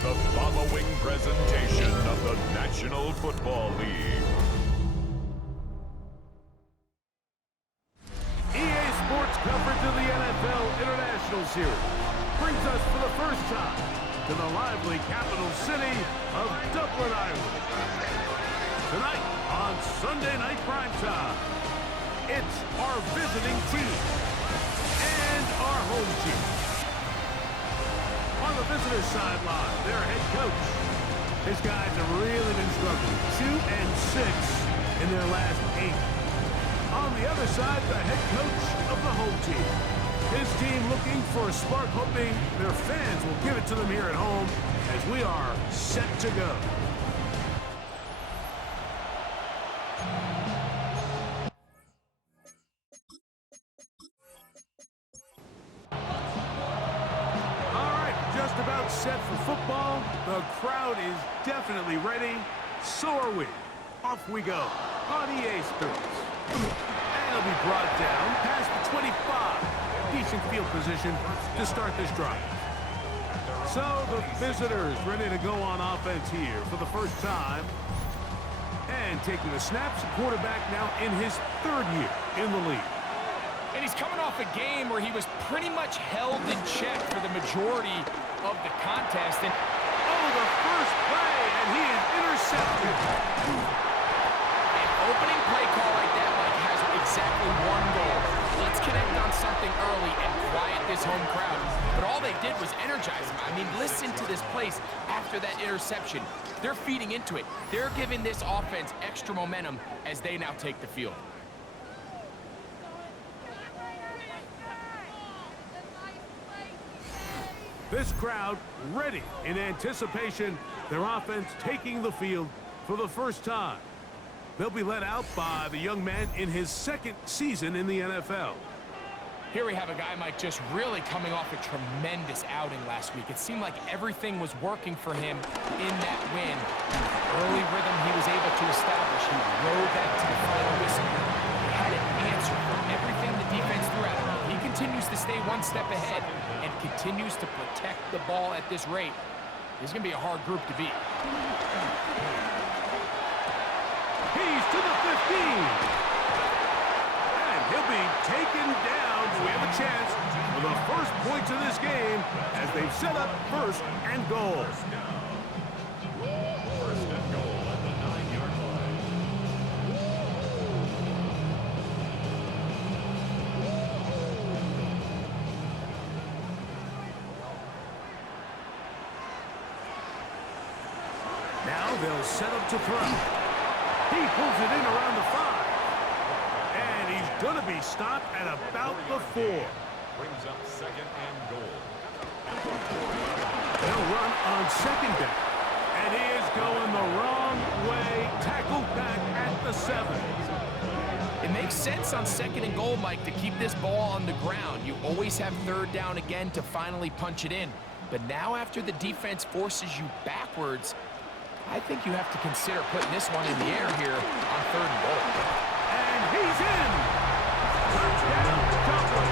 the following presentation of the National Football League. EA Sports coverage of the NFL International Series brings us for the first time to the lively capital city of Dublin, Ireland. Tonight on Sunday Night Primetime, it's our visiting team and our home team. On the visitor's sideline, their head coach. His guys have really been struggling. 2-6 in their last 8. On the other side, the head coach of the home team. His team looking for a spark, hoping their fans will give it to them here at home as we are set to go. Set for football. The crowd is definitely ready. So are we. Off we go on EA Sports. And it'll be brought down past the 25. Decent field position to start this drive. So the visitors ready to go on offense here for the first time. And taking the snaps, quarterback now in his 3rd year in the league. And he's coming off a game where he was pretty much held in check for the majority of the contest. And the first play, and he is intercepted. An opening play call like that, Mike, has exactly one goal. Let's connect on something early and quiet this home crowd. But all they did was energize him. I mean, listen to this place after that interception. They're feeding into it. They're giving this offense extra momentum as they now take the field. This crowd ready in anticipation, their offense taking the field for the first time. They'll be led out by the young man in his 2nd season in the NFL. Here we have a guy, Mike, just really coming off a tremendous outing last week. It seemed like everything was working for him in that win. Early rhythm he was able to establish. He rode that to the final whistle. He had an answer for everything the defense threw at him. He continues to stay one step ahead and continues to protect the ball at this rate. This is going to be a hard group to beat. He's to the 15. And he'll be taken down. We have a chance for the first points of this game as they've set up 1st and goal. Now they'll set up to throw. He pulls it in around the 5. And he's going to be stopped at about the 4. Brings up 2nd and goal. They'll run on 2nd down. And he is going the wrong way. Tackled back at the 7. It makes sense on 2nd and goal, Mike, to keep this ball on the ground. You always have 3rd down again to finally punch it in. But now after the defense forces you backwards, I think you have to consider putting this one in the air here on 3rd and goal. And he's in! Touchdown, Dublin!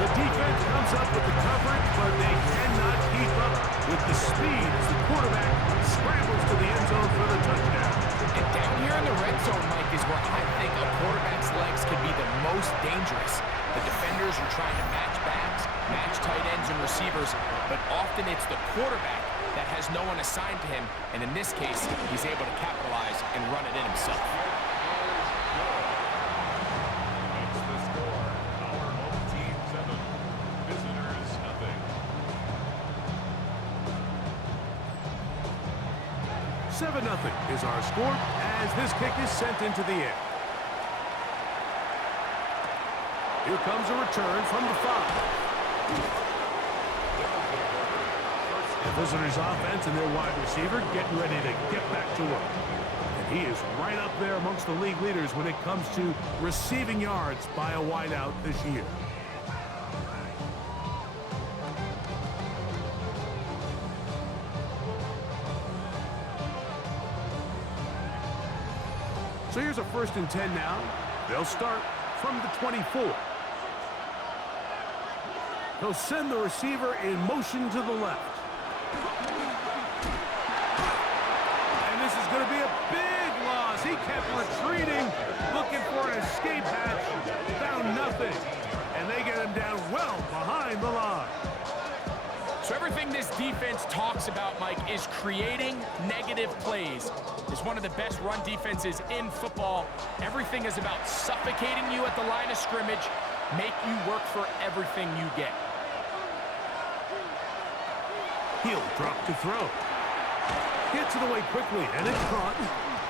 The defense comes up with the coverage, but they cannot keep up with the speed as the quarterback scrambles to the end zone for the touchdown. And down here in the red zone, Mike, is where I think a quarterback's legs can be the most dangerous. The defenders are trying to match backs, match tight ends and receivers, but often it's the quarterback that has no one assigned to him, and in this case, he's able to capitalize and run it in himself. That's the score. Our home team 7, visitors nothing. 7-0 is our score as this kick is sent into the air. Here comes a return from the 5. The visitors' offense and their wide receiver getting ready to get back to work. And he is right up there amongst the league leaders when it comes to receiving yards by a wideout this year. So here's a 1st and 10 now. They'll start from the 24. He'll send the receiver in motion to the left. And this is going to be a big loss. He kept retreating, looking for an escape hatch. Found nothing. And they get him down well behind the line. So everything this defense talks about, Mike, is creating negative plays. It's one of the best run defenses in football. Everything is about suffocating you at the line of scrimmage, make you work for everything you get. He'll drop to throw. Gets it away quickly, and it's caught.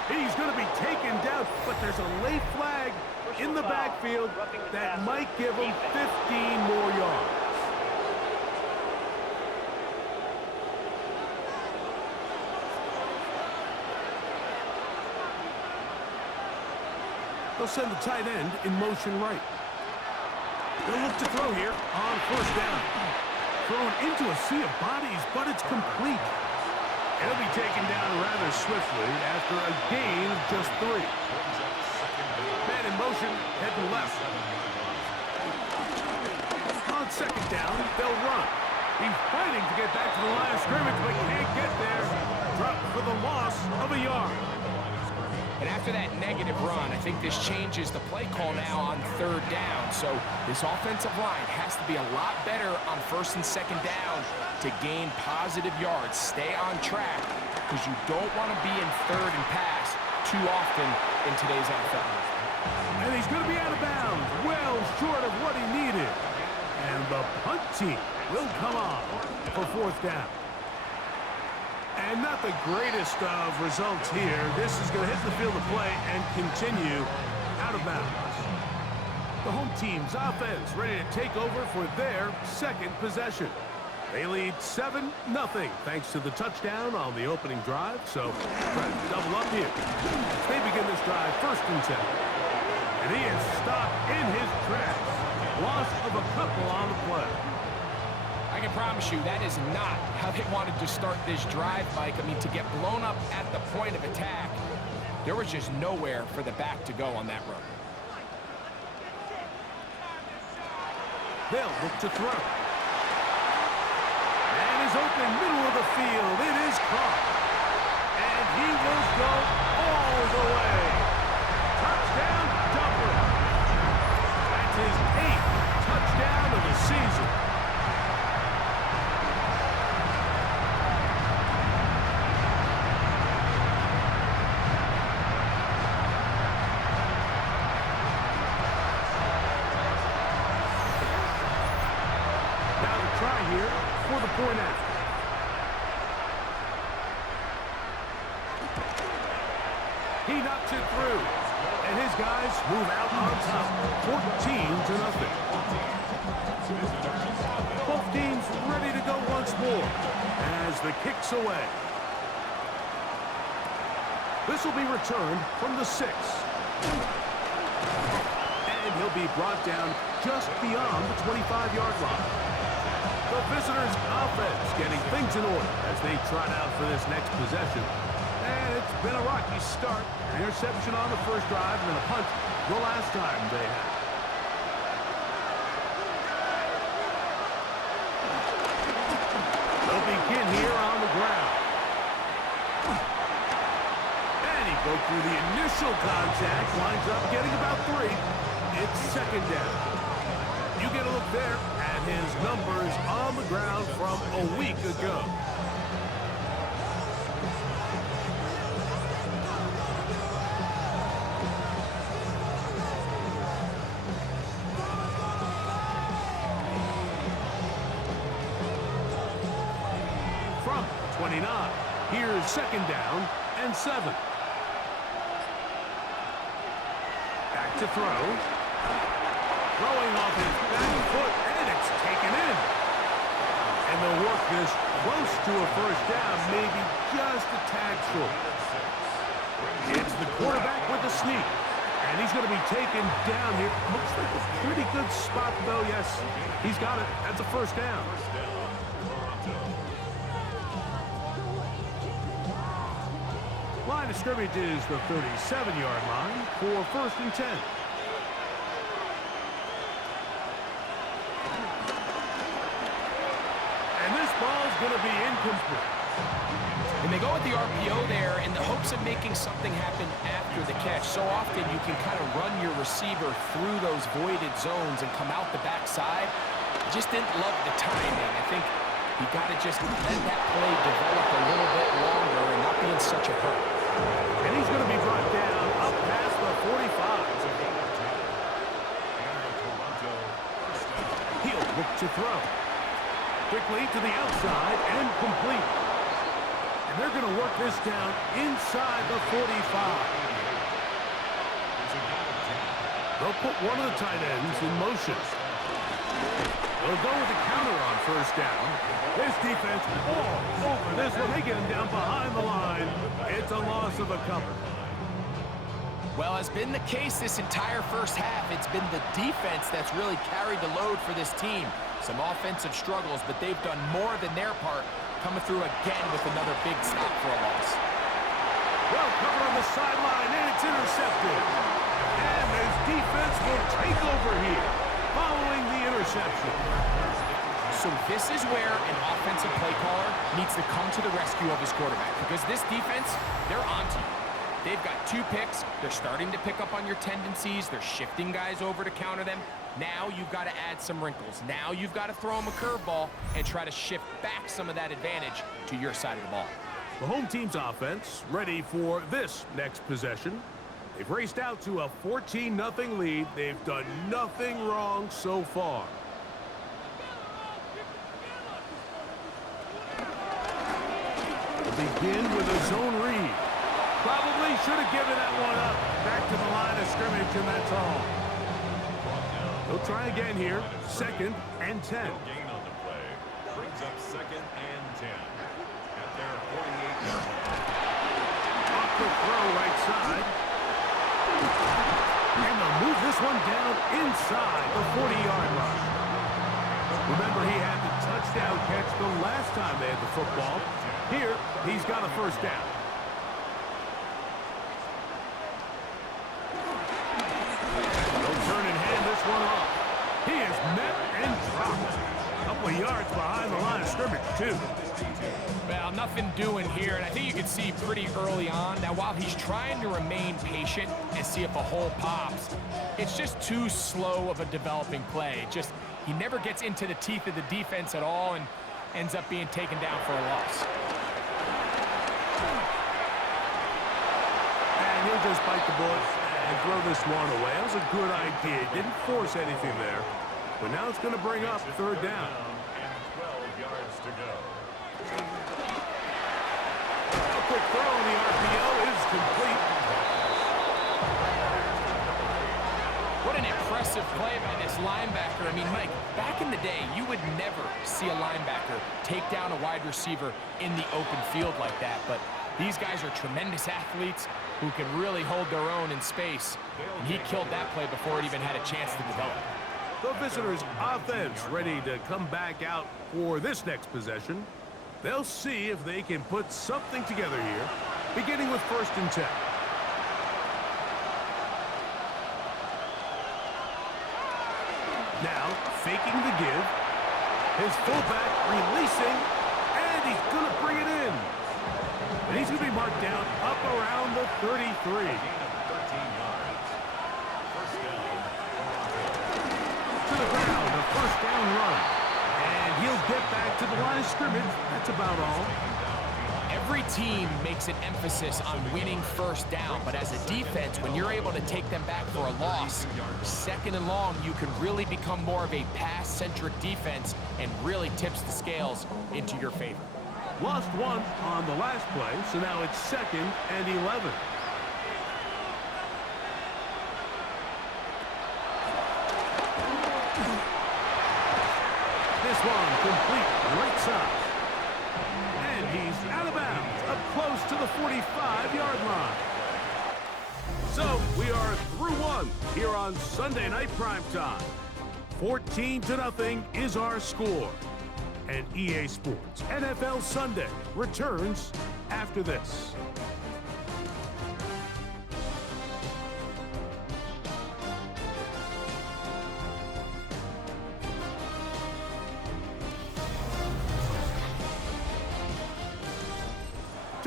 He's going to be taken down, but there's a late flag in the backfield that might give him 15 more yards. They'll send the tight end in motion right. They'll look to throw here on first down. Thrown into a sea of bodies, but it's complete. It'll be taken down rather swiftly after a gain of just 3. Man in motion, heading left. On second down, they'll run. He's fighting to get back to the line of scrimmage, but can't get there. Dropped for the loss of a yard. And after that negative run, I think this changes the play call now on third down. So this offensive line has to be a lot better on first and second down to gain positive yards. Stay on track because you don't want to be in third and pass too often in today's NFL. And he's going to be out of bounds, well short of what he needed. And the punt team will come on for fourth down. And not the greatest of results here. This is going to hit the field of play and continue out of bounds. The home team's offense ready to take over for their second possession. They lead 7-0 thanks to the touchdown on the opening drive. So trying to double up here. They begin this drive first and 10. And he is stopped in his tracks. Loss of a couple on the play. I can promise you that is not how they wanted to start this drive, Mike. I mean, to get blown up at the point of attack, there was just nowhere for the back to go on that run. They'll look to throw. And is open middle of the field. It is caught. And he will go all the way. Touchdown, Dumper. That's his 8th touchdown of the season. Point after. He knocks it through, and his guys move out on top, 14-0. Both teams ready to go once more as the kick's away. This will be returned from the 6. And he'll be brought down just beyond the 25-yard line. The visitors' offense getting things in order as they trot out for this next possession. And it's been a rocky start. An interception on the first drive and then a punt the last time they had. They'll begin here on the ground. And he broke through the initial contact, winds up getting about 3. It's second down. You get a look there at his numbers on the ground from a week ago. From 29, here's second down and 7. Back to throw. Throwing off his back foot, and it's taken in. And they'll work this close to a first down, maybe just a tad short. It's the quarterback with the sneak. And he's going to be taken down here. Looks like a pretty good spot, though. Yes, he's got it. That's a first down. Line of scrimmage is the 37-yard line for first and 10. going to be incomplete. And they go with the RPO there in the hopes of making something happen after the catch. So often you can kind of run your receiver through those voided zones and come out the backside. Just didn't love the timing. I think you got to just let that play develop a little bit longer and not be in such a hurry. And he's going to be brought down up past the 45. He'll look to throw. Quickly to the outside and complete. And they're going to work this down inside the 45. They'll put one of the tight ends in motion. They'll go with the counter on first down. This defense all over this one. They get him down behind the line. It's a loss of a couple. Well, has been the case this entire first half. It's been the defense that's really carried the load for this team. Some offensive struggles, but they've done more than their part, coming through again with another big stop for a loss. Well covered on the sideline, and it's intercepted. And his defense will take over here, following the interception. So this is where an offensive play caller needs to come to the rescue of his quarterback, because this defense, they're onto you. They've got 2 picks. They're starting to pick up on your tendencies. They're shifting guys over to counter them. Now you've got to add some wrinkles. Now you've got to throw them a curveball and try to shift back some of that advantage to your side of the ball. The home team's offense ready for this next possession. They've raced out to a 14-0 lead. They've done nothing wrong so far. They'll begin with a zone read. Probably should have given that one up. Back to the line of scrimmage, and that's all. They'll try again here. 2nd and 10. Gain on the play. Brings up 2nd and 10. At their 48-yard line. Off the throw right side. And they'll move this one down inside the 40-yard line. Remember, he had the touchdown catch the last time they had the football. Here, he's got a first down. One off. He is met and dropped. A couple of yards behind the line of scrimmage, too. Well, nothing doing here, and I think you can see pretty early on that while he's trying to remain patient and see if a hole pops, it's just too slow of a developing play. He never gets into the teeth of the defense at all and ends up being taken down for a loss. And he'll just bite the bullet and throw this one away. That was a good idea. Didn't force anything there. But now it's going to bring up 3rd down. And 12 yards to go. A quick throw on the RPO is complete. What an impressive play by this linebacker. I mean, Mike, back in the day, you would never see a linebacker take down a wide receiver in the open field like that. But these guys are tremendous athletes who can really hold their own in space. And he killed that play before it even had a chance to develop. The visitors' offense ready to come back out for this next possession. They'll see if they can put something together here, beginning with 1st and 10. Now, faking the give. His fullback releasing, and he's going to bring it in. And he's going to be marked down up around the 33. Gain of 13 yards. First down. To the ground, a first down run. And he'll get back to the line of scrimmage. That's about all. Every team makes an emphasis on winning first down, but as a defense, when you're able to take them back for a loss, 2nd and long, you can really become more of a pass-centric defense and really tips the scales into your favor. Lost one on the last play, so now it's 2nd and 11. This one complete right side. And he's out of bounds, up close to the 45-yard line. So we are through one here on Sunday Night Primetime. 14-0 is our score. And EA Sports NFL Sunday returns after this.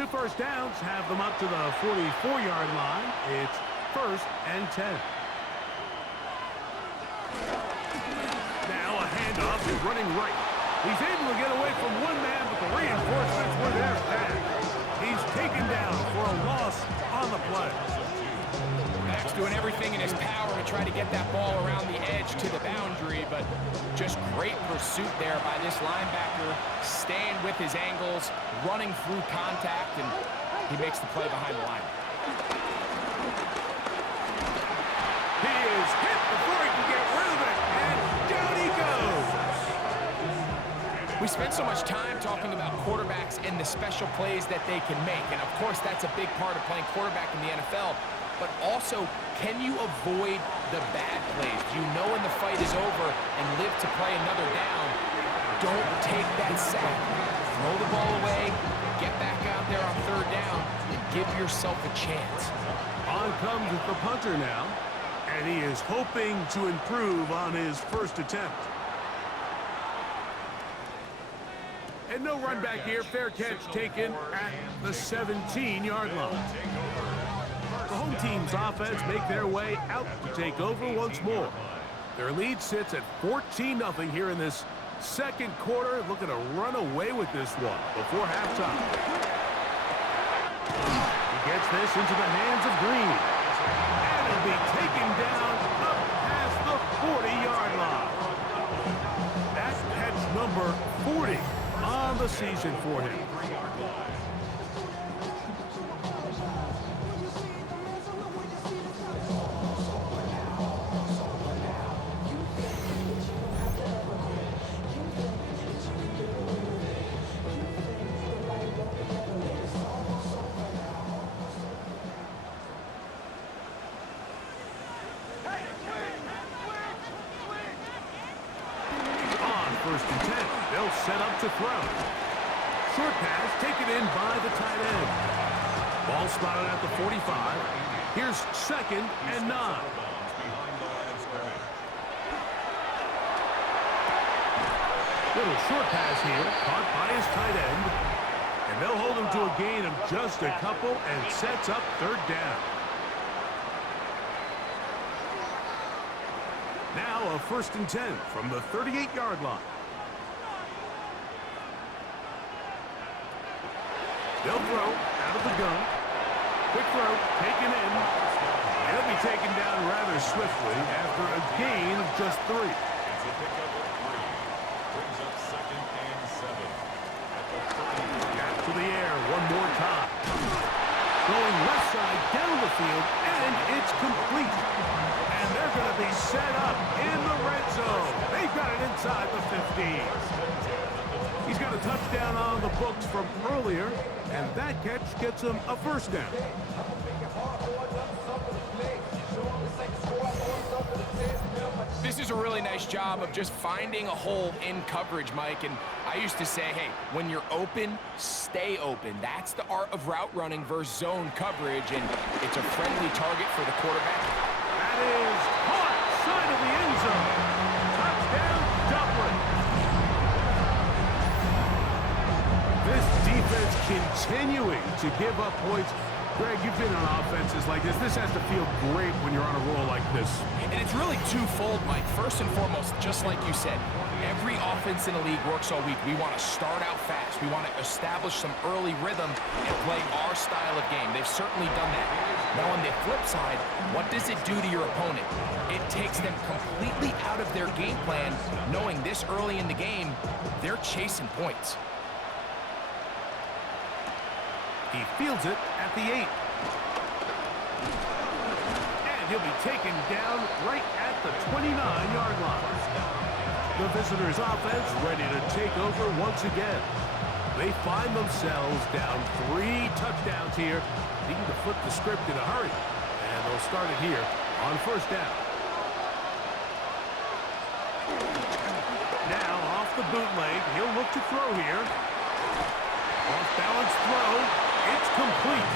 2 first downs have them up to the 44-yard line. It's 1st and 10. Now a handoff is running right. He's able to get away from one man, but the reinforcements were there fast. He's taken down for a loss on the play. Max doing everything in his power to try to get that ball around the edge to the boundary, but just great pursuit there by this linebacker, staying with his angles, running through contact, and he makes the play behind the line. He is hit before he can get rid of it, and down he goes. We spend so much time talking about quarterbacks and the special plays that they can make, and of course that's a big part of playing quarterback in the NFL, but also, can you avoid the bad plays? Do you know when the fight is over and live to play another down? Don't take that sack. Throw the ball away, get back out there on 3rd down, and give yourself a chance. On comes the punter now, and he is hoping to improve on his first attempt. And no run back here. Fair catch taken at the 17-yard line. The home team's offense make their way out to take over once more. Their lead sits at 14-0 here in this second quarter. Looking to run away with this one before halftime. He gets this into the hands of Green. And he'll be taken down up past the 40-yard line. That's catch number 40 on the season for him. First and 10. They'll set up to throw. Short pass taken in by the tight end. Ball spotted at the 45. Here's 2nd and 9. Little short pass here, caught by his tight end. And they'll hold him to a gain of just a couple and sets up 3rd down. Now a 1st and 10 from the 38-yard line. They'll throw out of the gun. Quick throw, taken in. And he'll be taken down rather swiftly after a gain of just 3. It's a pickup of 3. Brings up 2nd and 7. Back to the air one more time. Going left side down the field, and it's complete. And they're going to be set up in the red zone. They've got it inside the 15. He's got a touchdown on the books from earlier, and that catch gets him a 1st down. This is a really nice job of just finding a hole in coverage, Mike. And I used to say, hey, when you're open, stay open. That's the art of route running versus zone coverage, and it's a friendly target for the quarterback. That is caught side of the end zone. Touchdown, Dublin. This defense continuing to give up points. Greg, you've been on offenses like this. This has to feel great when you're on a roll like this. And it's really twofold, Mike. First and foremost, just like you said, every offense in the league works all week. We want to start out fast. We want to establish some early rhythm and play our style of game. They've certainly done that. Now, on the flip side, what does it do to your opponent? It takes them completely out of their game plan, knowing this early in the game, they're chasing points. He fields it at the 8. And he'll be taken down right at the 29-yard line. The visitors' offense ready to take over once again. They find themselves down 3 touchdowns here, needing to flip the script in a hurry. And they'll start it here on 1st down. Now off the bootleg, he'll look to throw here. Off-balance throw. It's complete.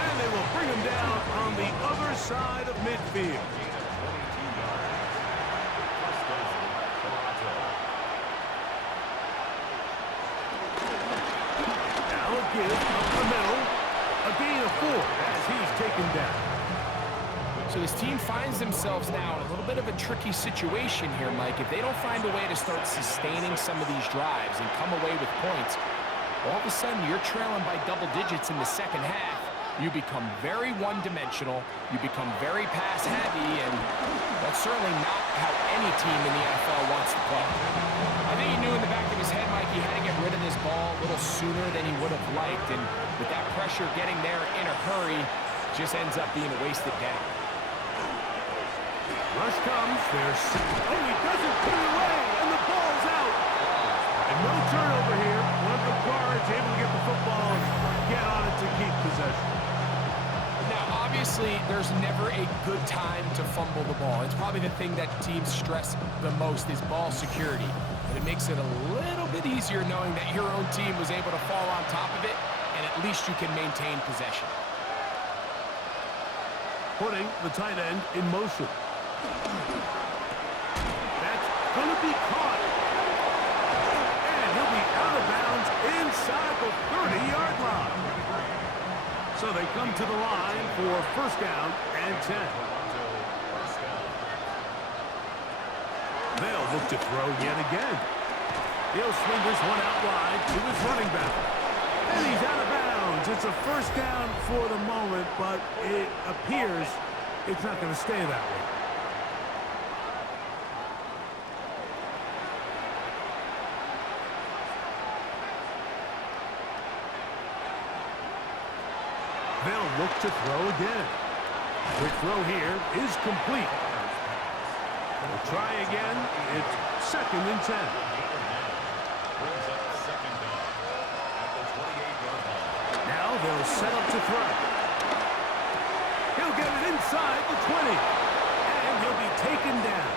And they will bring him down on the other side of midfield. Now a He'll give up the middle. A gain of 4 as he's taken down. So this team finds themselves now in a little bit of a tricky situation here, Mike. If they don't find a way to start sustaining some of these drives and come away with points, all of a sudden you're trailing by double digits in the second half. You become very one-dimensional, you become very pass-heavy, and that's certainly not how any team in the NFL wants to play. I think he knew in the back of his head, Mike, he had to get rid of this ball a little sooner than he would have liked, and with that pressure getting there in a hurry, just ends up being a wasted down. Rush comes, there's... Oh, he doesn't put it away, and the ball's out. And no turnover here. One of the guards able to get the football and get on it to keep possession. Now, obviously, there's never a good time to fumble the ball. It's probably the thing that teams stress the most is ball security. But it makes it a little bit easier knowing that your own team was able to fall on top of it, and at least you can maintain possession. Putting the tight end in motion. That's going to be caught. And he'll be out of bounds inside the 30-yard line. So they come to the line for first down and 10. They'll look to throw yet again. He'll swing this one out wide to his running back. And he's out of bounds. It's a first down for the moment, but it appears it's not going to stay that way. They'll look to throw again. Quick throw here is complete. They'll try again. It's second and 10. Now they'll set up to throw. He'll get it inside the 20. And he'll be taken down.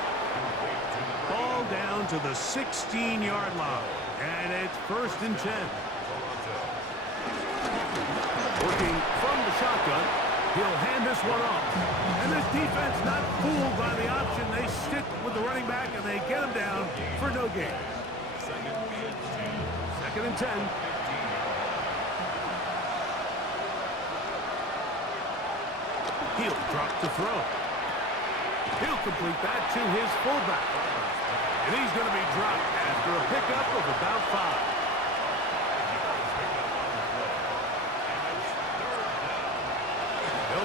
Ball down to the 16-yard line. And it's first and 10. Working from the shotgun, he'll hand this one off. And this defense not fooled by the option. They stick with the running back, and they get him down for no gain. Second and 10. He'll drop to throw. He'll complete that to his fullback. And he's going to be dropped after a pickup of about 5.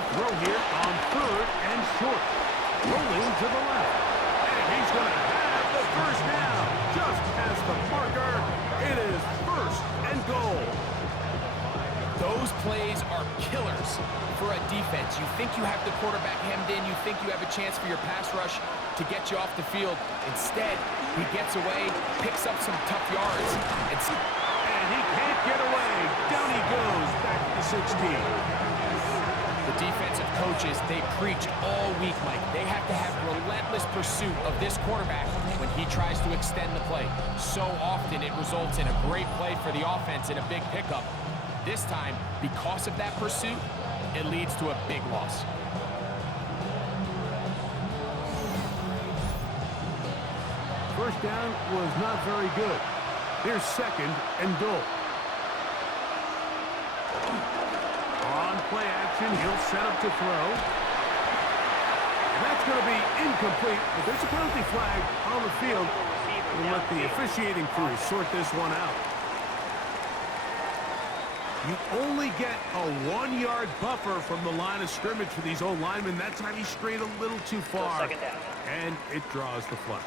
Throw here on third and short. Rolling to the left. And he's going to have the first down. Just past the marker. It is first and goal. Those plays are killers for a defense. You think you have the quarterback hemmed in. You think you have a chance for your pass rush to get you off the field. Instead, he gets away, picks up some tough yards. And he can't get away. Down he goes back to 16. The defensive coaches, they preach all week, Mike. They have to have relentless pursuit of this quarterback when he tries to extend the play. So often it results in a great play for the offense and a big pickup. This time, because of that pursuit, it leads to a big loss. First down was not very good. Here's second and goal. On play action, he'll set up to throw. And that's going to be incomplete, but there's a penalty flag on the field. We'll let the officiating crew sort this one out. You only get a 1-yard buffer from the line of scrimmage for these old linemen. That time he strayed a little too far, and it draws the flag.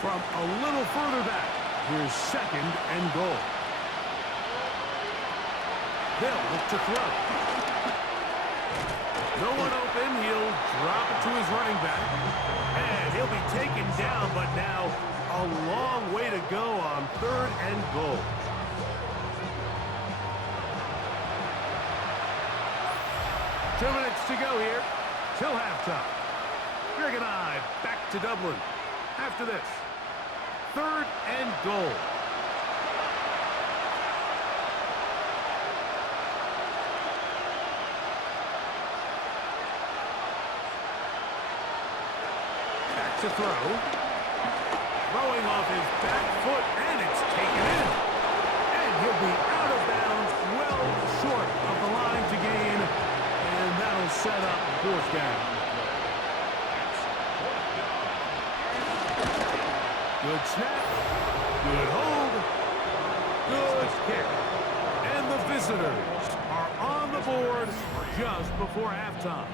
From a little further back, here's second and goal. They'll look to throw. No one open. He'll drop it to his running back. And he'll be taken down, but now a long way to go on third and goal. Two minutes to go here till halftime. Greg and I back to Dublin after this. Third and goal. Back to throw. Throwing off his back foot, and it's taken in. And he'll be out of bounds, well short of the line to gain, and that'll set up fourth down. Good snap, good hold, good kick. And the visitors are on the board just before halftime.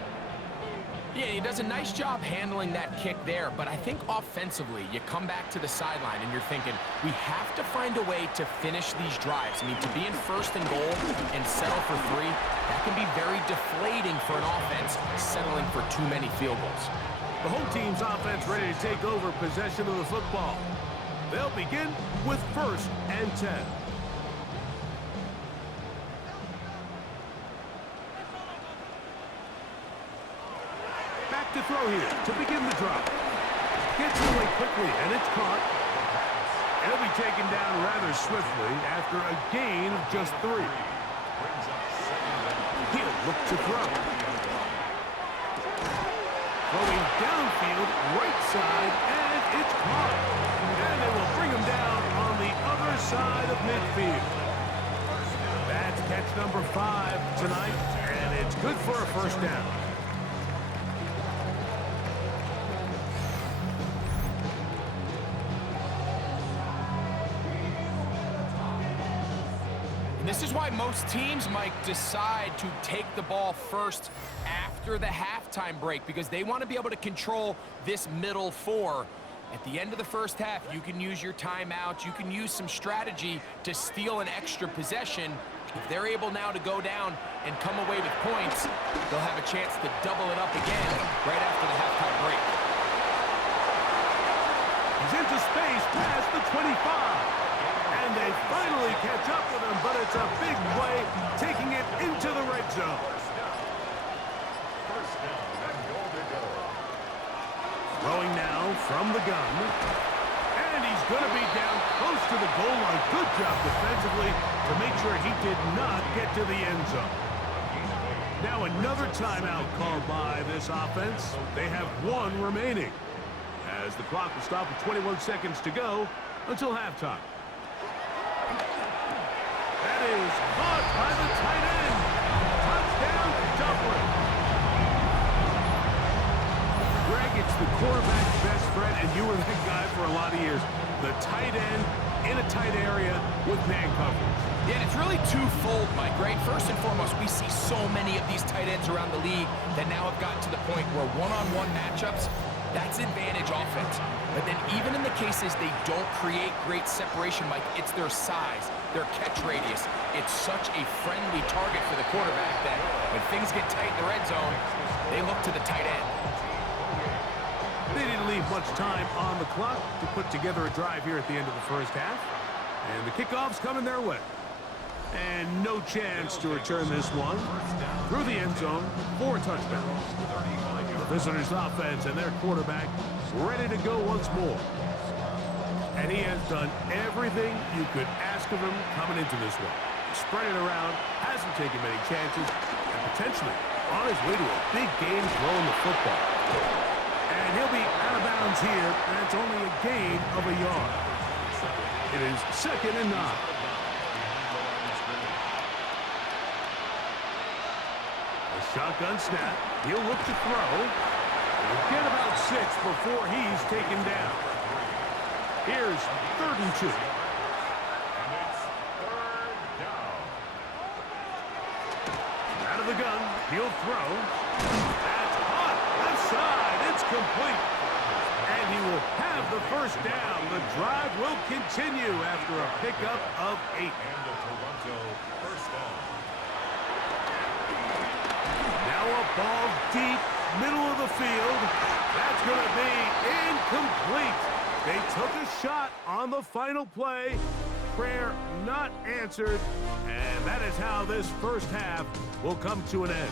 Yeah, he does a nice job handling that kick there, but I think offensively, you come back to the sideline and you're thinking, we have to find a way to finish these drives. I mean, to be in first and goal and settle for 3, that can be very deflating for an offense settling for too many field goals. The home team's offense ready to take over possession of the football. They'll begin with 1st and 10. To throw here to begin the drop. Gets it away quickly, and it's caught. It'll be taken down rather swiftly after a gain of just 3. He'll look to throw. Throwing downfield, right side, and it's caught. And they will bring him down on the other side of midfield. That's catch number 5 tonight, and it's good for a first down. This is why most teams might decide to take the ball first after the halftime break, because they want to be able to control this middle 4. At the end of the first half, you can use your timeout, you can use some strategy to steal an extra possession. If they're able now to go down and come away with points, they'll have a chance to double it up again right after the halftime break. He's into space past the 25. And they finally catch up with him, but it's a big play, taking it into the red zone. First down and goal to go. Throwing now from the gun. And he's going to be down close to the goal line. Good job defensively to make sure he did not get to the end zone. Now another timeout called by this offense. They have 1 remaining, as the clock will stop with 21 seconds to go until halftime. That is caught by the tight end. Touchdown, Dublin. Greg, it's the quarterback's best friend, and you were that guy for a lot of years. The tight end in a tight area with man coverage. Yeah, and it's really twofold, Mike, right? First and foremost, we see so many of these tight ends around the league that now have gotten to the point where one-on-one matchups, that's advantage offense. But then even in the cases they don't create great separation, Mike, it's their size, their catch radius. It's such a friendly target for the quarterback that when things get tight in the red zone, they look to the tight end. They didn't leave much time on the clock to put together a drive here at the end of the first half. And the kickoff's coming their way. And no chance to return this one through the end zone for a touchdown. The visitors' offense and their quarterback ready to go once more. And he has done everything you could ask of him coming into this one. Spread it around, hasn't taken many chances, and potentially on his way to a big game throwing the football. And he'll be out of bounds here, and it's only a gain of a yard. It is 2nd and 9. A shotgun snap. He'll look to throw. He'll get about 6 before he's taken down. Here's 3rd and 2. And it's 3rd down. Out of the gun. He'll throw. That's caught. Left side. It's complete. And he will have the first down. The drive will continue after a pickup of 8. And the Toronto first down. Now a ball deep, middle of the field. That's going to be incomplete. They took a shot on the final play. Prayer not answered. And that is how this first half will come to an end.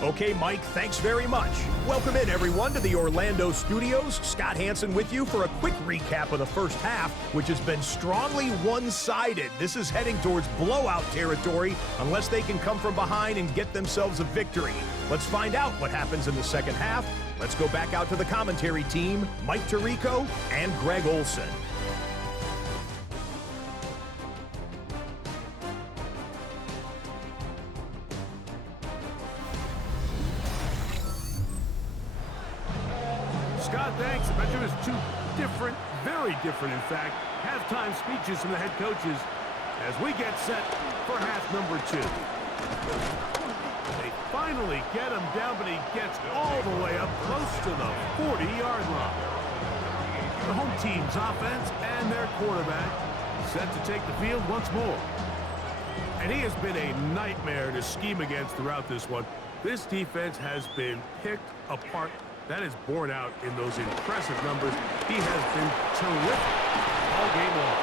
Okay, Mike, thanks very much. Welcome in, everyone, to the Orlando studios. Scott Hansen with you for a quick recap of the first half, which has been strongly one-sided. This is heading towards blowout territory unless they can come from behind and get themselves a victory. Let's find out what happens in the second half. Let's go back out to the commentary team, Mike Tirico and Greg Olson. Scott, thanks. I bet there was two different, very different, in fact, halftime speeches from the head coaches as we get set for half number 2. They finally get him down, but he gets all the way up close to the 40-yard line. The home team's offense and their quarterback set to take the field once more. And he has been a nightmare to scheme against throughout this one. This defense has been picked apart. That is borne out in those impressive numbers. He has been terrific all game long.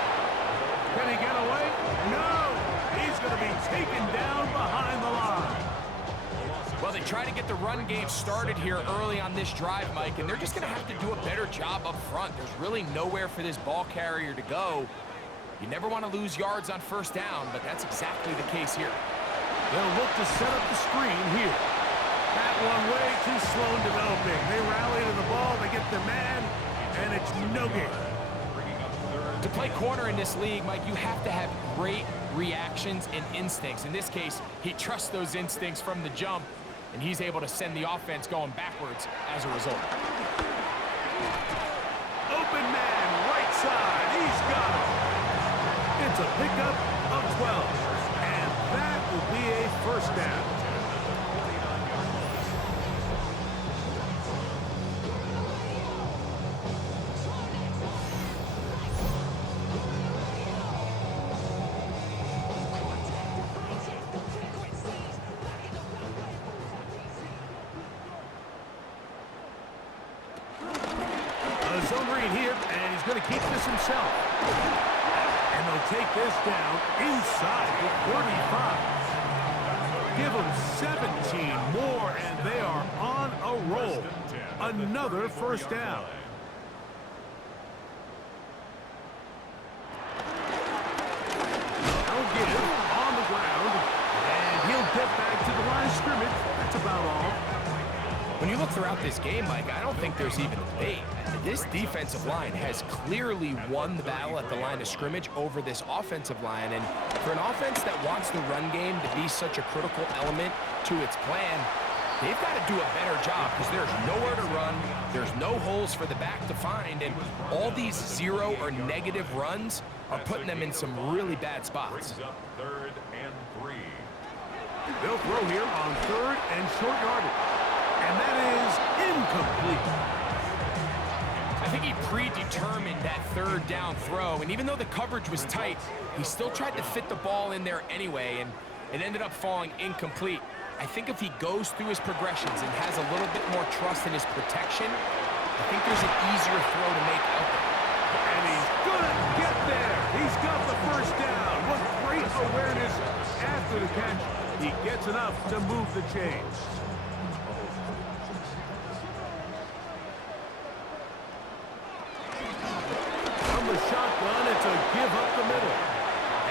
Can he get away? No! He's going to be taken down behind the line. Well, they try to get the run game started here early on this drive, Mike, and they're just going to have to do a better job up front. There's really nowhere for this ball carrier to go. You never want to lose yards on first down, but that's exactly the case here. They'll look to set up the screen here. That one way too slow in developing. They rally to the ball, they get the man, and it's no gain. To play corner in this league, Mike, you have to have great reactions and instincts. In this case, he trusts those instincts from the jump, and he's able to send the offense going backwards as a result. Open man, right side, he's got it. It's a pickup of 12, and that will be a first down. A zone read here, and he's going to keep this himself. And they'll take this down inside the 35. Give them 17 more, and they are on a roll. Another first down. They'll get him on the ground, and he'll get back to the line of scrimmage. That's about all. When you look throughout this game, Mike, I don't think there's even a debate. This defensive line has clearly won the battle at the line of scrimmage over this offensive line. And for an offense that wants the run game to be such a critical element to its plan, they've got to do a better job because there's nowhere to run. There's no holes for the back to find. And all these zero or negative runs are putting them in some really bad spots. Third and 3. They'll throw here on third and short yardage. And that is incomplete. I think he predetermined that third down throw, and even though the coverage was tight, he still tried to fit the ball in there anyway, and it ended up falling incomplete. I think if he goes through his progressions and has a little bit more trust in his protection, I think there's an easier throw to make out there. And he's gonna get there. He's got the first down. What great awareness after the catch. He gets enough to move the chains. From the shotgun, it's a give up the middle.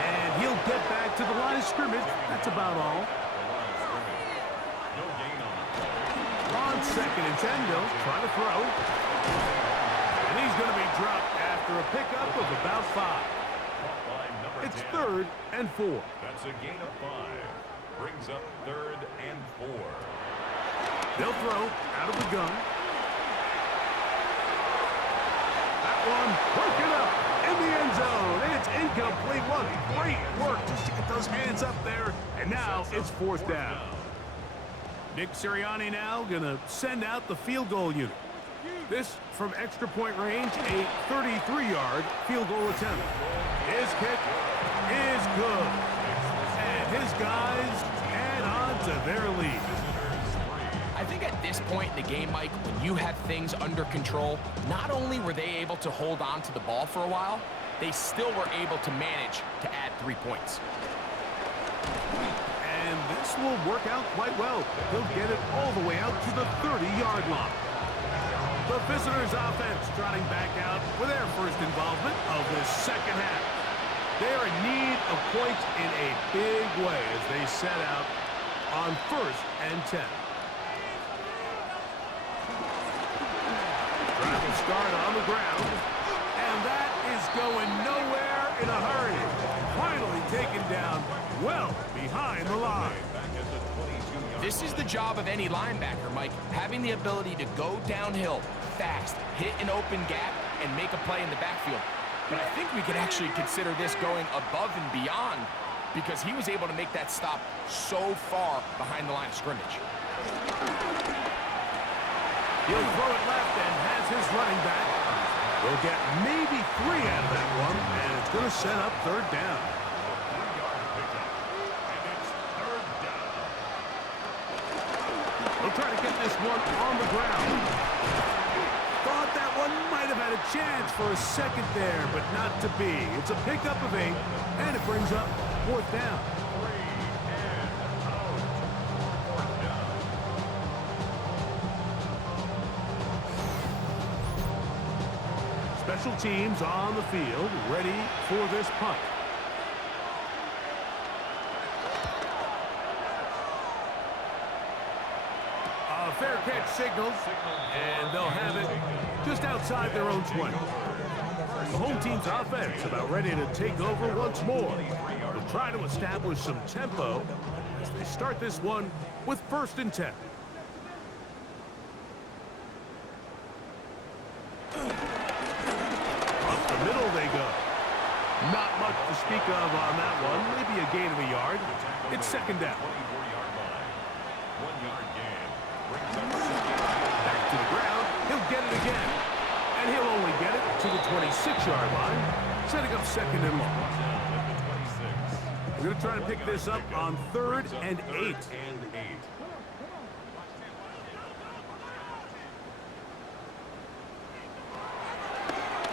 And he'll get back to the line of scrimmage. That's about all. On second and 10, they'll try to throw. And he's going to be dropped after a pickup of about 5. It's third and 4. That's a gain of 5. Brings up third and 4. They'll throw out of the gun. That one broken up in the end zone. It's incomplete. What great work just to get those hands up there. And now it's fourth down. Nick Sirianni now going to send out the field goal unit. This from extra point range, a 33-yard field goal attempt. His kick is good. And his guys add on to their lead. I think at this point in the game, Mike, when you have things under control, not only were they able to hold on to the ball for a while, they still were able to manage to add 3 points. And this will work out quite well. He'll get it all the way out to the 30-yard line. The visitors' offense trotting back out with their first involvement of the second half. They're in need of points in a big way as they set out on first and 10. Drive will start on the ground, and that is going nowhere in a hurry. Finally taken down well behind the line. This is the job of any linebacker, Mike, having the ability to go downhill, fast, hit an open gap, and make a play in the backfield. But I think we could actually consider this going above and beyond because he was able to make that stop so far behind the line of scrimmage. He'll throw it left and has his running back. We'll get maybe 3 out of that one, and it's going to set up third down. 3-yard pickup. And it's third down. We'll try to get this one on the ground. Thought that one might have had a chance for a second there, but not to be. It's a pickup of 8, and it brings up fourth down. 3 and out. Fourth down. Special teams on the field, ready for this punt. A fair catch signal, and they'll have it just outside their own 20. The home team's offense about ready to take over once more. They'll try to establish some tempo as they start this one with 1st and 10. Up the middle they go. Not much to speak of on that one. Maybe a gain of a yard. It's 2nd down. 24-yard line. 1-yard gain. Brings up second down. Back to the ground. He'll get it again. And he'll only get it to the 26-yard line, setting up 2nd and long. At the 26. We're going to try to pick this up on 3rd and 8. And 8.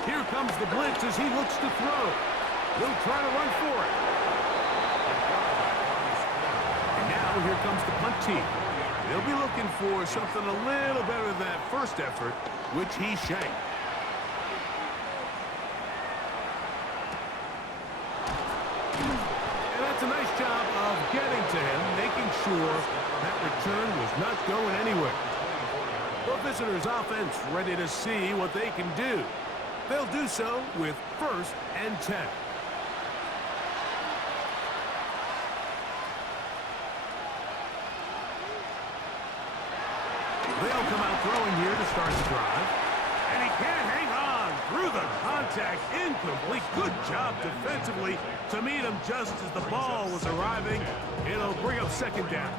Here comes the blitz as he looks to throw. He'll try to run for it. And now here comes the punt team. They'll be looking for something a little better than that first effort, which he shanked. And that's a nice job of getting to him, making sure that return was not going anywhere. The visitors' offense ready to see what they can do. They'll do so with 1st and 10. They'll come out throwing here to start the drive. And he can't hang on through the contact. Incomplete. Good job defensively to meet him just as the ball was arriving. It'll bring up 2nd down.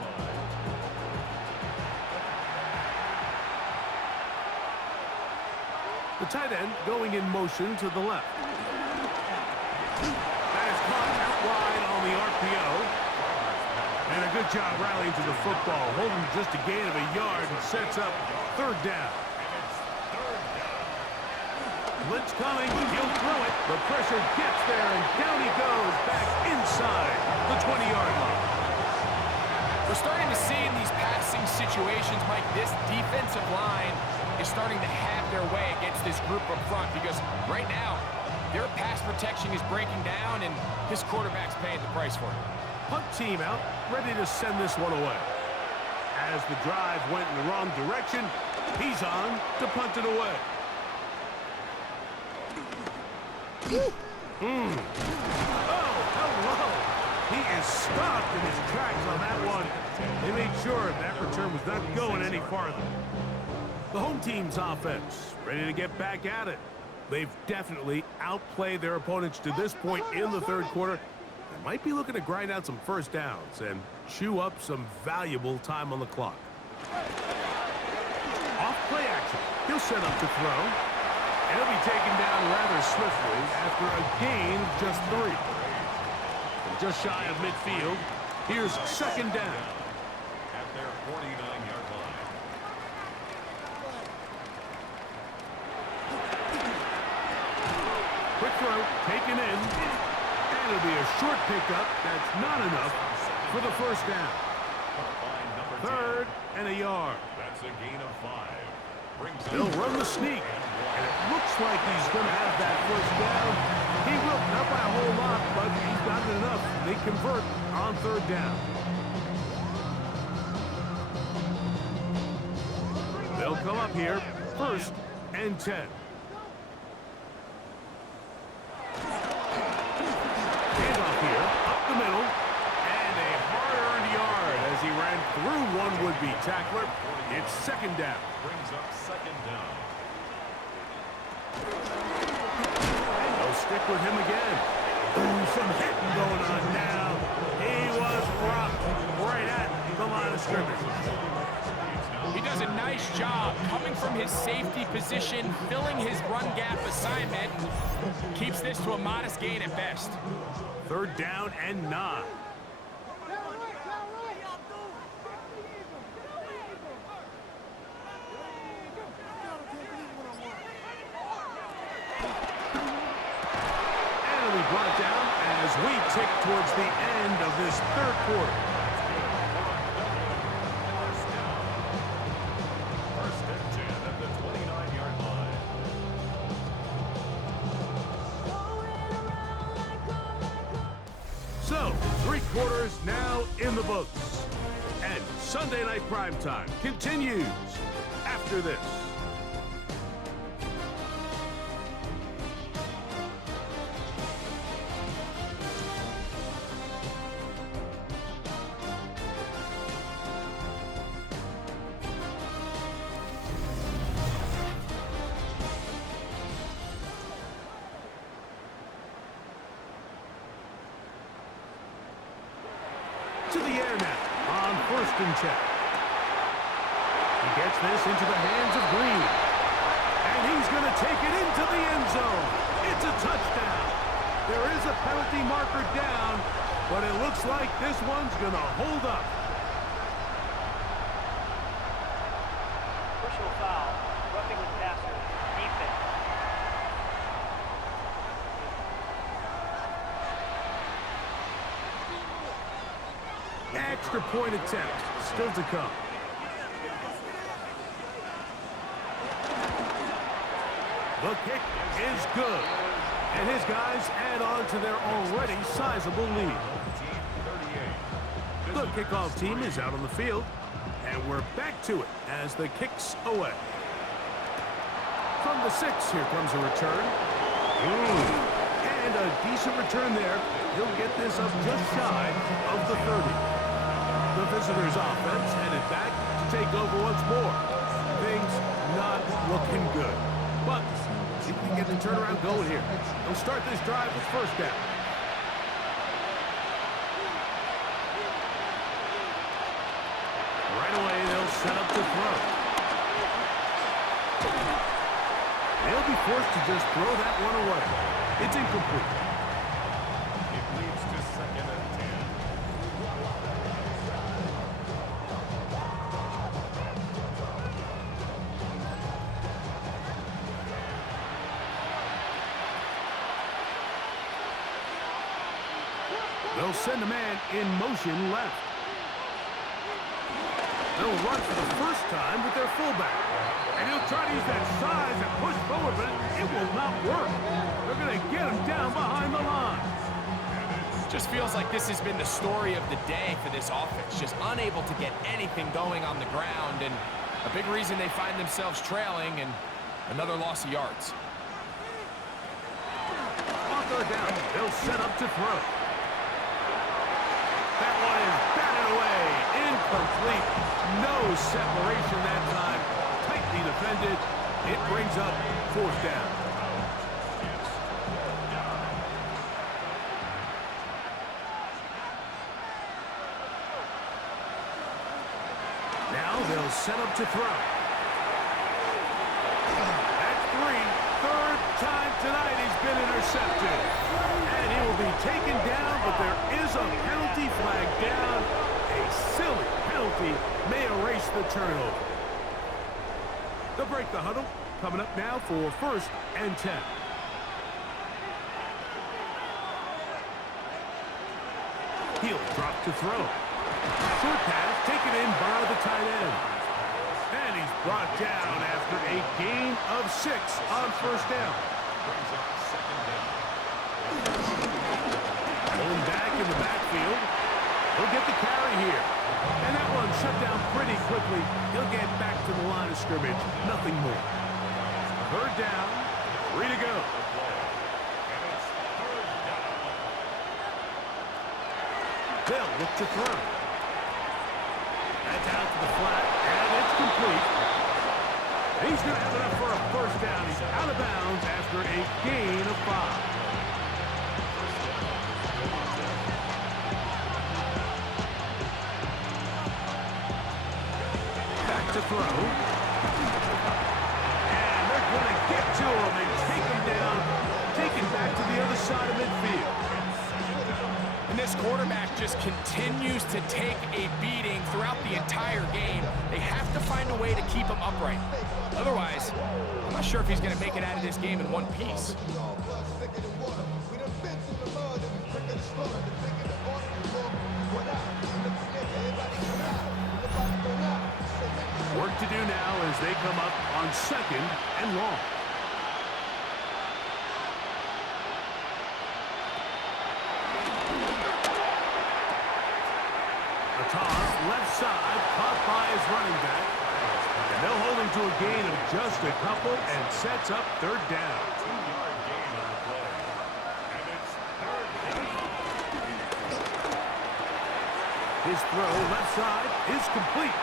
The tight end going in motion to the left. That is caught out wide on the RPO. And a good job rallying to the football. Holding just a gain of a yard and sets up 3rd down. Blitz coming. He'll throw it. The pressure gets there, and down he goes back inside the 20-yard line. We're starting to see in these passing situations, Mike, this defensive line is starting to have their way against this group up front because right now, their pass protection is breaking down, and his quarterback's paying the price for it. Punt team out, ready to send this one away. As the drive went in the wrong direction, he's on to punt it away. Oh, hello. He is stopped in his tracks on that one. They made sure that return was not going any farther. The home team's offense ready to get back at it. They've definitely outplayed their opponents to this point in the 3rd quarter. They might be looking to grind out some first downs and chew up some valuable time on the clock. Off play action. He'll set up to throw. And he'll be taken down rather swiftly after a gain of just 3. And just shy of midfield, here's 2nd down. At their 49-yard line. Quick throw, taken in. And it'll be a short pickup. That's not enough for the 1st down. 3rd and a yard. That's a gain of 5. Brings They'll run the sneak. And it looks like he's going to have that 1st down. He will, not by a whole lot, but he's got it enough. They convert on 3rd down. They'll come up here, 1st and 10. Handoff here, up the middle, and a hard-earned yard as he ran through one would-be tackler. It's 2nd down. brings up 2nd down. stick with him again. Ooh, some hitting going on now. He was rocked right at the line of scrimmage. He does a nice job coming from his safety position, filling his run gap assignment, keeps this to a modest gain at best. 3rd down and 9. Brought down as we tick towards the end of this 3rd quarter. First and 10 at the 29-yard line. So, 3 quarters now in the books. And Sunday Night Primetime continues after this. To the air now on 1st and 10. He gets this into the hands of Green. And he's going to take it into the end zone. It's a touchdown. There is a penalty marker down, but it looks like this one's going to hold up. Personal foul, roughing the passer, defense. Extra point attempt still to come. The kick is good. And his guys add on to their already sizable lead. The kickoff team is out on the field. And we're back to it as the kick's away. From the 6, here comes a return. And a decent return there. He'll get this up just shy of the 30. The visitors' offense headed back to take over once more. Things not looking good. But see if we can get the turnaround going here. They'll start this drive with 1st down. Right away, they'll set up to throw. They'll be forced to just throw that one away. It's incomplete. It leads to 2nd and 10. They'll send a man in motion left. They'll run for the first time with their fullback. And he'll try to use that size and push forward, but it will not work. They're going to get him down behind the line. Just feels like this has been the story of the day for this offense. Just unable to get anything going on the ground, and a big reason they find themselves trailing and another loss of yards. On 3rd down, they'll set up to throw. That one is batted away. Incomplete. No separation that time. Tightly defended. It brings up 4th down. Now they'll set up to throw. That's 3. 3rd time tonight he's been intercepted. And he will be taken down, but there is a penalty flag down. A silly penalty may erase the turnover. They'll break the huddle. Coming up now for 1st and 10. He'll drop to throw. Short pass taken in by the tight end. And he's brought down after a gain of 6 on 1st down. Pulling back in the backfield. He'll get the carry here. And that one shut down pretty quickly. He'll get back to the line of scrimmage. Nothing more. 3rd down. 3 to go. They'll look to throw. That's out to the flat, and it's complete. He's going to have enough for a 1st down. He's out of bounds after a gain of 5. throw. And they're going to get to him and take him down, take it back to the other side of midfield. And this quarterback just continues to take a beating throughout the entire game. They have to find a way to keep him upright. Otherwise, I'm not sure if he's going to make it out of this game in one piece. Work to do now as they come up on 2nd and long. A toss, left side, caught by his running back. And they'll hold him to a gain of just a couple and sets up 3rd down. 2-yard gain on the play. And it's 3rd down. His throw, left side, is complete.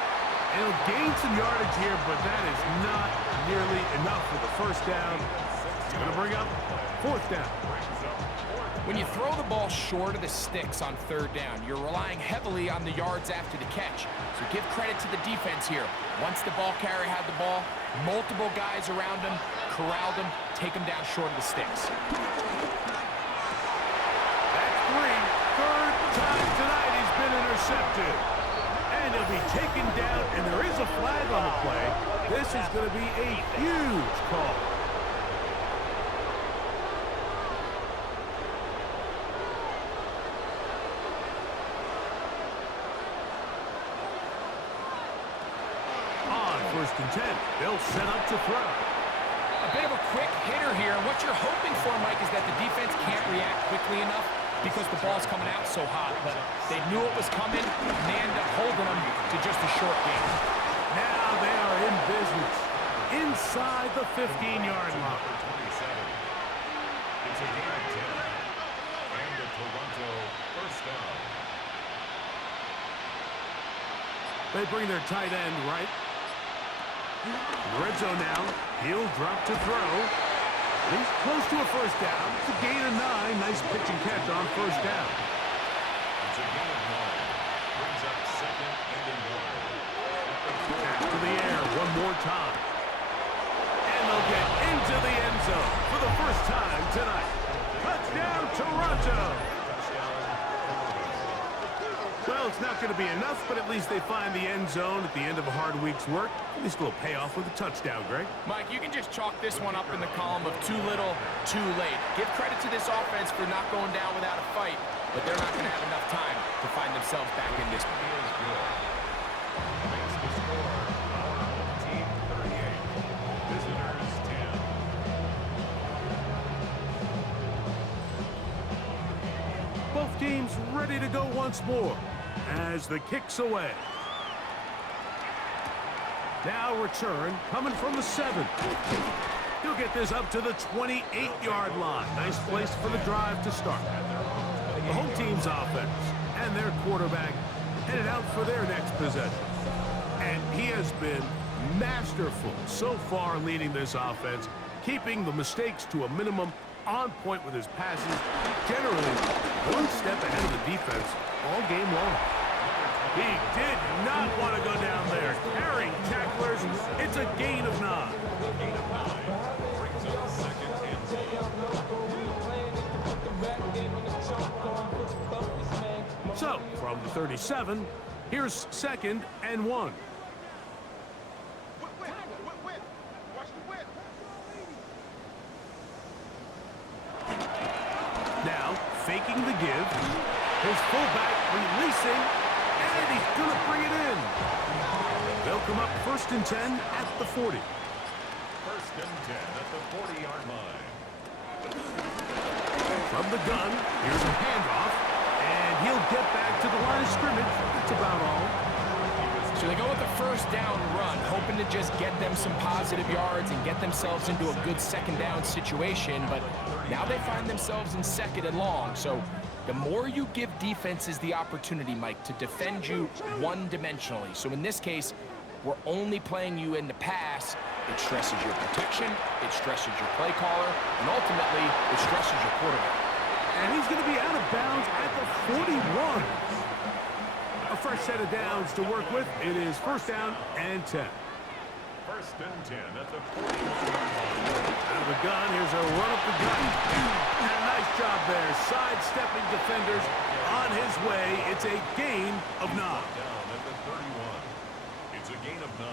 And he'll gain some yardage here, but that is not nearly enough for the 1st down. It's going to bring up 4th down. When you throw the ball short of the sticks on 3rd down, you're relying heavily on the yards after the catch. So give credit to the defense here. Once the ball carrier had the ball, multiple guys around him, corralled him, take him down short of the sticks. That's 3. 3rd time tonight he's been intercepted. And he'll be taken down, and there is a flag on the play. This is going to be a huge call. On 1st and 10, they'll set up to throw. A bit of a quick hitter here, and what you're hoping for, Mike, is that the defense can't react quickly enough because the ball's coming out so hot. But they knew it was coming, and they ended up holding them to just a short gain. Now they are in business inside the 15-yard line. 27. It's a gain of 10. And a Toronto 1st down. They bring their tight end right. Red zone now. He'll drop to throw. He's close to a 1st down. It's a gain of 9. Nice pitch and catch on 1st down. It's a gain of 9. Brings up 2nd and 1. Back to the air one more time. And they'll get into the end zone for the 1st time tonight. Touchdown, Toronto! Well, it's not going to be enough, but at least they find the end zone at the end of a hard week's work. At least a little payoff with a touchdown, Greg. Mike, you can just chalk this one up in the column of too little, too late. Give credit to this offense for not going down without a fight, but they're not going to have enough time to find themselves back in this one. Feels good. Makes the score. Our home team 38. Visitors 10. Both teams ready to go once more as the kick's away. Now return coming from the 7. He'll get this up to the 28-yard line. Nice place for the drive to start. The home team's offense and their quarterback headed out for their next possession. And he has been masterful so far leading this offense, keeping the mistakes to a minimum, on point with his passes, generally one step ahead of the defense all game long. He did not want to go down there. Carrying tacklers, it's a gain of 9. Gain of 9. Brings up 2nd and 10. So, from the 37, here's 2nd and 1. Now, faking the give. His fullback releasing, and he's going to bring it in. They'll come up 1st and 10 at the 40. 1st and 10 at the 40-yard line. From the gun, here's a handoff, and he'll get back to the line of scrimmage. That's about all. So they go with the 1st down run, hoping to just get them some positive yards and get themselves into a good 2nd down situation, but now they find themselves in 2nd and long. So the more you give defenses the opportunity, Mike, to defend you one-dimensionally. So in this case, we're only playing you in the pass. It stresses your protection, it stresses your play caller, and ultimately, it stresses your quarterback. And he's going to be out of bounds at the 41. A fresh set of downs to work with. It is 1st down and 10. First and 10 at the 41-yard line. Out of the gun, here's a run up the gut. And a nice job there, sidestepping defenders on his way. It's a gain of 9. Down at the 31. It's a gain of 9.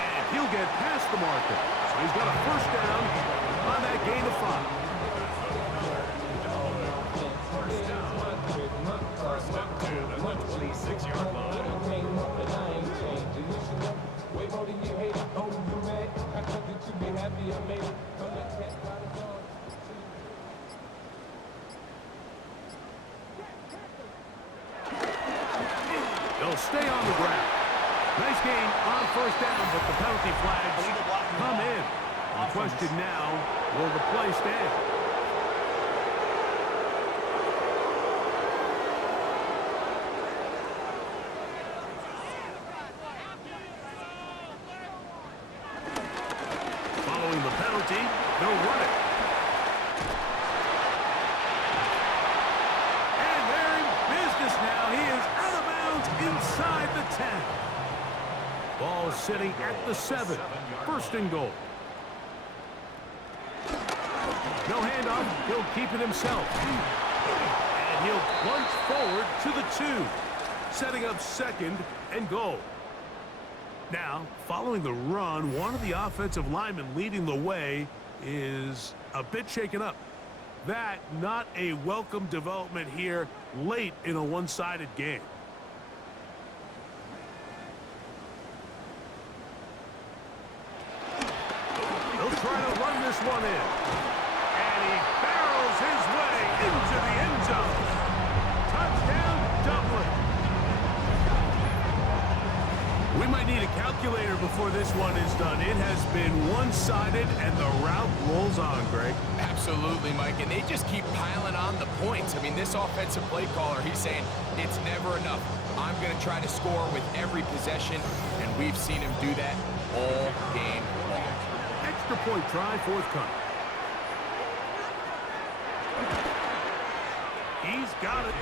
And he'll get past the marker. So he's got a first down on that gain of 5. First and 10 at the 26-yard line. They'll stay on the ground. Nice game on first down, but the penalty flags come in. The question now, will the play stand? Following the penalty, they'll run it. And they're in business now. He is out of bounds inside the 10. Ball sitting at the 7. First and goal. No handoff. He'll keep it himself. And he'll plunge forward to the 2. Setting up second and goal. Now, following the run, one of the offensive linemen leading the way is a bit shaken up. That not a welcome development here late in a one-sided game. He'll try to run this one in. And he barrels his way into the end zone. Touchdown, Dublin. We might need a calculator before this one is done. It has been one-sided, and the route rolls on, Greg. Absolutely, Mike, and they just keep piling on the points. I mean, this offensive play caller, he's saying it's never enough. I'm going to try to score with every possession, and we've seen him do that all game long. Extra point try forthcoming. He's got it,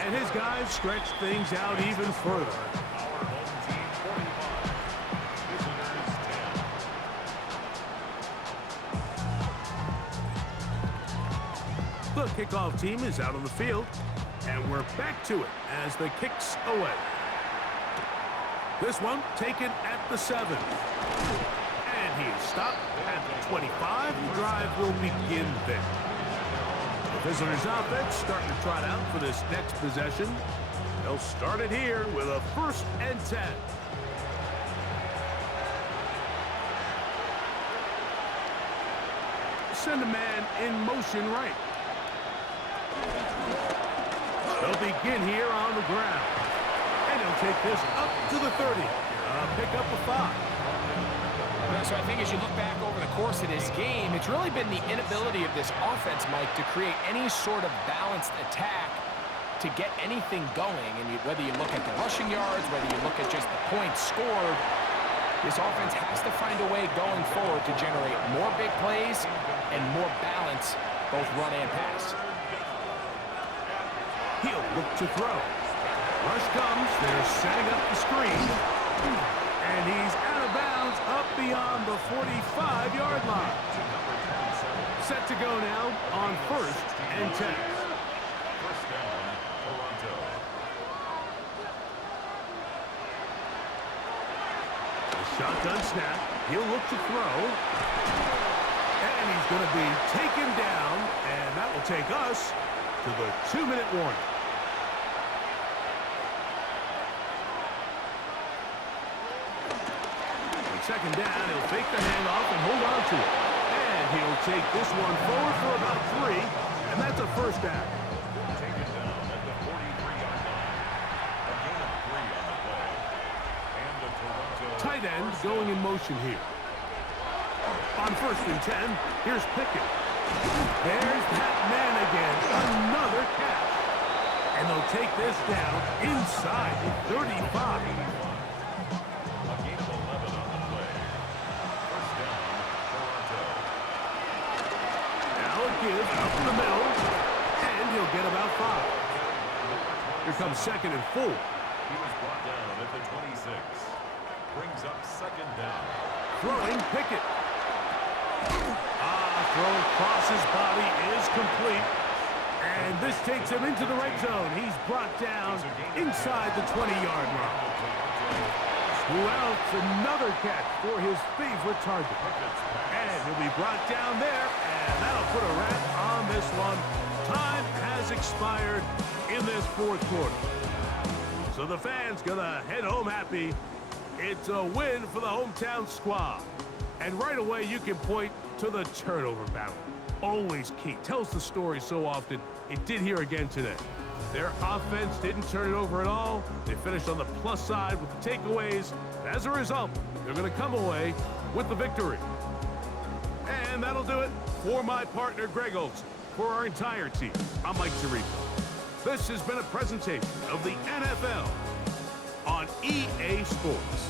and his guys stretch things out even further. Our home team 45. Visitors 10. The kickoff team is out on the field, and we're back to it as the kicks away. This one taken at the 7. And he is stopped at the 25. The drive will begin there. The visitors' offense starting to trot out for this next possession. They'll start it here with a first and 10. Send a man in motion right. They'll begin here on the ground. And he'll take this up to the 30. Pick up a 5. So I think as you look back over the course of this game, it's really been the inability of this offense, Mike, to create any sort of balanced attack to get anything going. And whether you look at the rushing yards, whether you look at just the points scored, this offense has to find a way going forward to generate more big plays and more balance, both run and pass. He'll look to throw. Rush comes. They're setting up the screen. And he's out of bounds up beyond the 45-yard line. Set to go now on first and 10. First down, Toronto. The shotgun snap. He'll look to throw. And he's going to be taken down. And that will take us to the 2-minute warning. Second down, he'll fake the handoff and hold on to it. And he'll take this one forward for about 3, and that's a first down. Taken down at the 43-yard line. A gain of 3 on the play. And the Toronto Tight end going in motion here. On first and 10, here's Pickett. There's that man again. Another catch. And they'll take this down inside the 35. Give up the middle, and he'll get about 5. Here comes second and 4. He was brought down at the 26. brings up second down. Throwing Pickett. Throw across his body is complete. And this takes him into the red zone. He's brought down inside the 20-yard line. Who else? Another catch for his favorite target. And he'll be brought down there, and that'll put a wrap on this one. Time has expired in this fourth quarter. So the fans gonna head home happy. It's a win for the hometown squad. And right away, you can point to the turnover battle. Always key. Tells the story so often. It did here again today. Their offense didn't turn it over at all. They finished on the plus side with the takeaways. As a result, they're going to come away with the victory. And that'll do it for my partner, Greg Olson. For our entire team, I'm Mike Tirico. This has been a presentation of the NFL on EA Sports.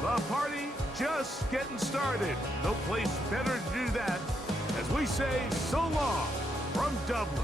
The party just getting started. No place better to do that as we say so long from Dublin.